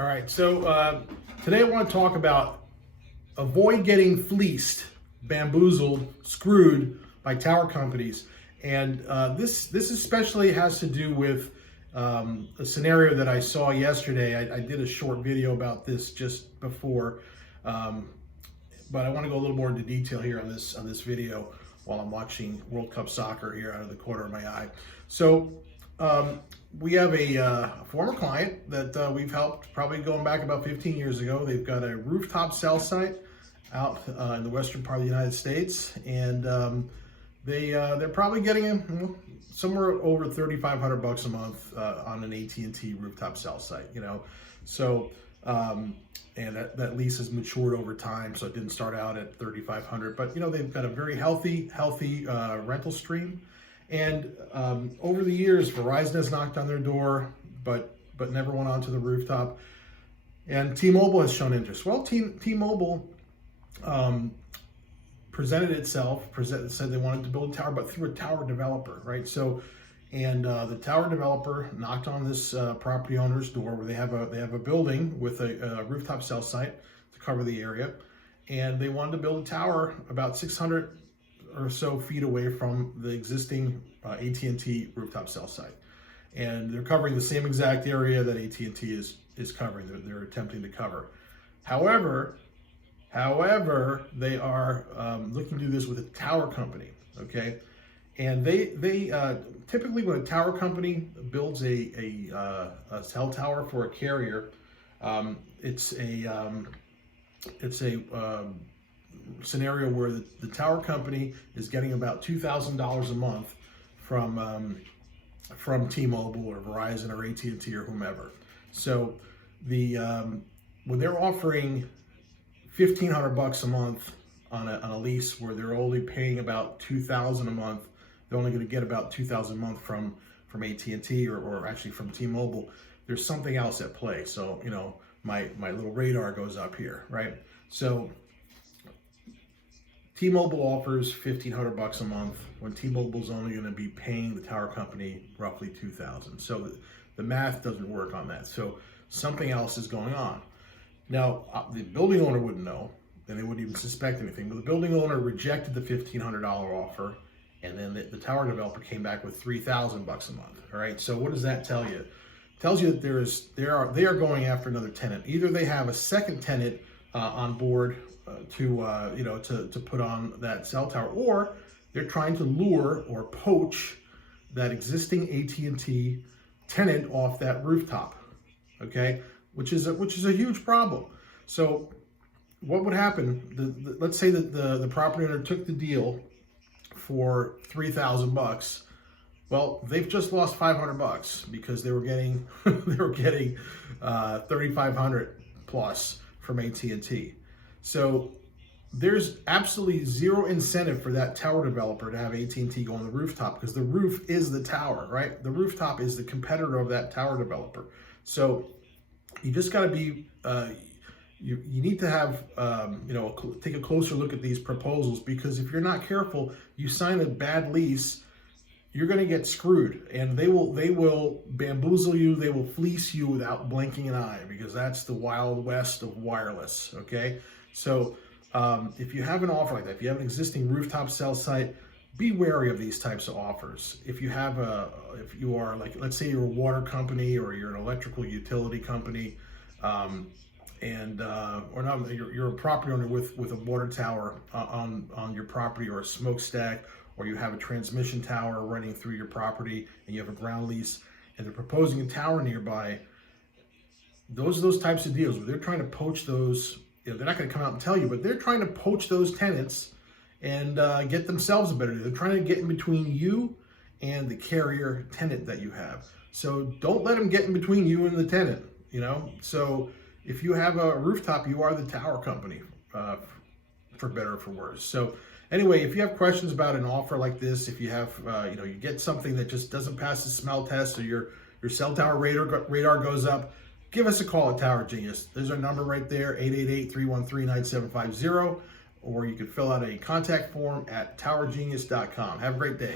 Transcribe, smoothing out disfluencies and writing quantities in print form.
All right, so today I want to talk about avoid getting fleeced, bamboozled, screwed by tower companies. And this especially has to do with a scenario that I saw yesterday. I did a short video about this just before, but I want to go a little more into detail here on this video while I'm watching World Cup soccer here out of the corner of my eye. So we have a former client that we've helped probably going back about 15 years ago. They've got a rooftop cell site out in the western part of the United States, and they're probably getting somewhere over $3,500 a month on an AT&T rooftop cell site. So and that lease has matured over time, so it didn't start out at $3,500. But they've got a very healthy rental stream. And over the years, Verizon has knocked on their door, but never went onto the rooftop. And T-Mobile has shown interest. Well, T-Mobile said they wanted to build a tower, but through a tower developer, right? So, and the tower developer knocked on this property owner's door, where they have a building with a rooftop cell site to cover the area, and they wanted to build a tower about 600 or so feet away from the existing AT&T rooftop cell site, and they're covering the same exact area that AT&T is covering. They're attempting to cover. However, they are looking to do this with a tower company. Okay, and they typically, when a tower company builds a cell tower for a carrier, it's a scenario where the tower company is getting about $2,000 a month from T-Mobile or Verizon or AT&T or whomever. So when they're offering $1,500 a month on a lease where they're only paying about $2,000 a month, they're only going to get about $2,000 a month from AT&T or actually from T-Mobile. There's something else at play. So my little radar goes up here, right? So T-Mobile offers $1,500 a month when T-Mobile's only going to be paying the tower company roughly $2,000. So the math doesn't work on that. So something else is going on. Now, the building owner wouldn't know, and they wouldn't even suspect anything, but the building owner rejected the $1,500 offer, and then the tower developer came back with $3,000 a month. All right, so what does that tell you? It tells you that they are going after another tenant. Either they have a second tenant on board to put on that cell tower, or they're trying to lure or poach that existing AT&T tenant off that rooftop. Okay, which is a huge problem. So what would happen? Let's say that the property owner took the deal for $3,000. Well, they've just lost $500 because they were getting $3,500 plus from AT&T. So there's absolutely zero incentive for that tower developer to have AT&T go on the rooftop, because the roof is the tower, right? The rooftop is the competitor of that tower developer. So you just got to be, you need to have, take a closer look at these proposals, because if you're not careful, you sign a bad lease, you're going to get screwed, and they will bamboozle you, they will fleece you without blinking an eye, because that's the wild west of wireless. Okay, so if you have an offer like that, if you have an existing rooftop cell site, be wary of these types of offers. If you are, like, let's say you're a water company or you're an electrical utility company, or not, you're a property owner with a water tower on your property, or a smokestack, or you have a transmission tower running through your property and you have a ground lease, and they're proposing a tower nearby. Those are those types of deals where they're trying to poach those. They're not going to come out and tell you, but they're trying to poach those tenants and get themselves a better deal. They're trying to get in between you and the carrier tenant that you have. So don't let them get in between you and the tenant. So if you have a rooftop, you are the tower company, for better or for worse. So anyway, if you have questions about an offer like this, if you have, you get something that just doesn't pass the smell test, or your cell tower radar goes up, give us a call at Tower Genius. There's our number right there, 888-313-9750, or you can fill out a contact form at towergenius.com. Have a great day.